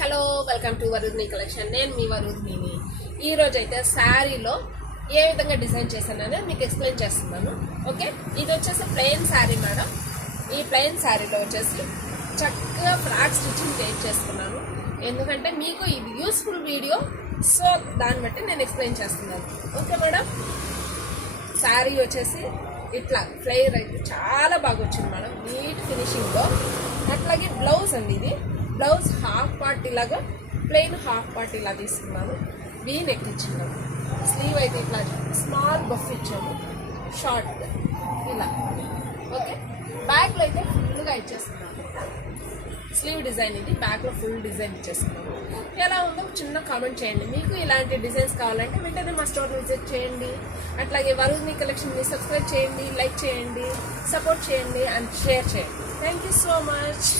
Hello welcome to Varudhini collection. నేను మీ వరుధ్నిని. ఈరోజు అయితే శారీలో ఏ విధంగా డిజైన్ చేశానని మీకు ఎక్స్ప్లెయిన్ చేస్తున్నాను. ఓకే, ఇది వచ్చేసి ప్లెయిన్ శారీ మేడం. ఈ ప్లెయిన్ శారీలో వచ్చేసి చక్కగా ఫ్రాక్ స్టిచ్చింగ్ చేసుకున్నాను. ఎందుకంటే మీకు ఇది యూస్ఫుల్ వీడియో, సో దాన్ని బట్టి నేను ఎక్స్ప్లెయిన్ చేస్తున్నాను. ఓకే మేడం, శారీ వచ్చేసి ఇట్లా ఫ్లైర్ అయితే చాలా బాగా వచ్చింది మేడం, నీట్ ఫినిషింగ్లో. అట్లాగే బ్లౌజ్ అండి, ఇది బ్లౌజ్ హాఫ్ పార్ట్ ఇలాగా ప్లెయిన్ హాఫ్ పార్ట్ ఇలా తీసుకున్నాను. వీ నెక్ ఇచ్చినాము. స్లీవ్ అయితే ఇట్లా స్మాల్ బఫ్ ఇచ్చాము, షార్ట్ ఇలా. ఓకే, బ్యాక్లో అయితే ఫుల్గా ఇచ్చేస్తున్నాను. స్లీవ్ డిజైన్ ఇది, బ్యాక్లో ఫుల్ డిజైన్ ఇచ్చేస్తున్నాము. ఎలా ఉందో చిన్న కామెంట్ చేయండి. మీకు ఇలాంటి డిజైన్స్ కావాలంటే వెంటనే మా స్టోర్ విజిట్ చేయండి. అట్లాగే వరుధ్ని కలెక్షన్ని సబ్స్క్రైబ్ చేయండి, లైక్ చేయండి, సపోర్ట్ చేయండి అండ్ షేర్ చేయండి. Thank you so much.